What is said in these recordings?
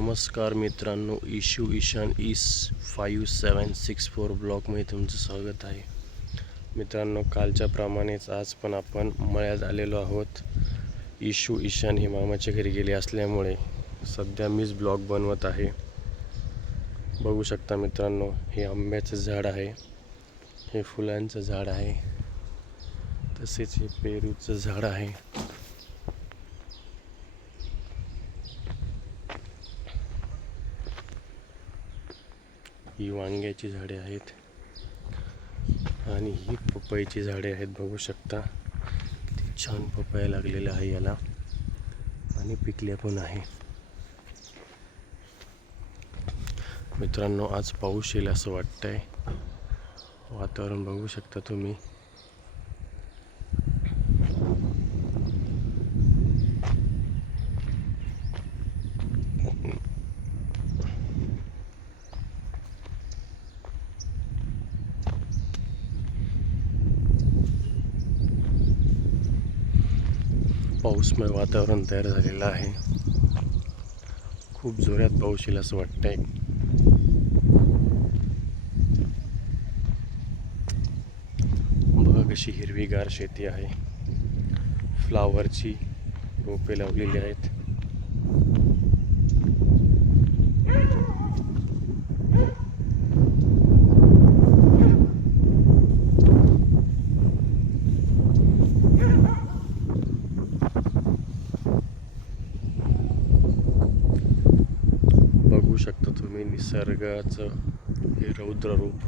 नमस्कार मित्रांनो इशू ईशान ईस फाईव्ह सेवन सिक्स फोर ब्लॉकमध्ये तुमचं स्वागत आहे. मित्रांनो कालच्या प्रमाणेच आज पण आपण मळ्यात आलेलो आहोत. इशू ईशान हे मामाच्या घरी गेले असल्यामुळे सध्या मीच ब्लॉक बनवत आहे. बघू शकता मित्रांनो हे आंब्याचं झाड आहे. हे फुलांचं झाड आहे. तसेच हे पेरूचं झाड आहे. ही वांग्याची झाडे आहेत. आणि ही पपईची झाडे आहेत बघू शकता. किती छान पपया लागलेला आहे याला. आणि पिकल्या पण आहे. मित्रांनो आज पाऊस येईल असं वाटतंय. वातावरण बघू शकता तुम्ही. पाऊसमय वातावरण तयार झालेलं आहे. खूप जोरात पाऊस येईल असं वाटतंय. बघा कशी हिरवीगार शेती आहे. फ्लावरची रोपे लावलेली आहेत बघू शकता तुम्ही. निसर्गाचं हे रौद्र रूप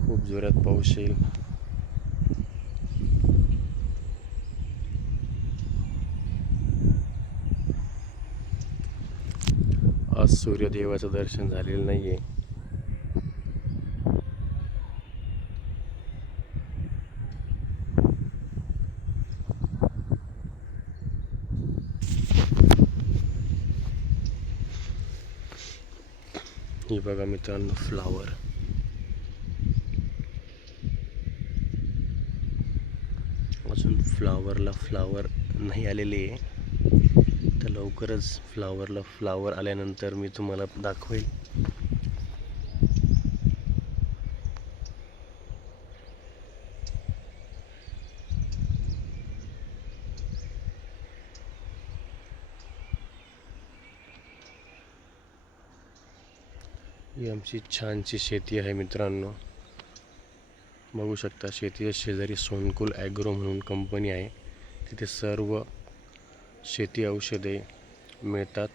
खूप जोरात पाऊस येईल आज सूर्यदेवाचं दर्शन झालेलं नाही आहे ही बघा मित्रांनो फ्लावर अजून फ्लावरला फ्लावर नाही आलेले आहे तर लवकरच फ्लावरला फ्लावर आल्यानंतर मी तुम्हाला दाखवेल ही आमची छानशी शेती आहे मित्रांनो. बघू शकता शेतीच्या शेजारी सोनकुल ॲग्रो म्हणून कंपनी आहे. तिथे सर्व शेती औषधे मिळतात.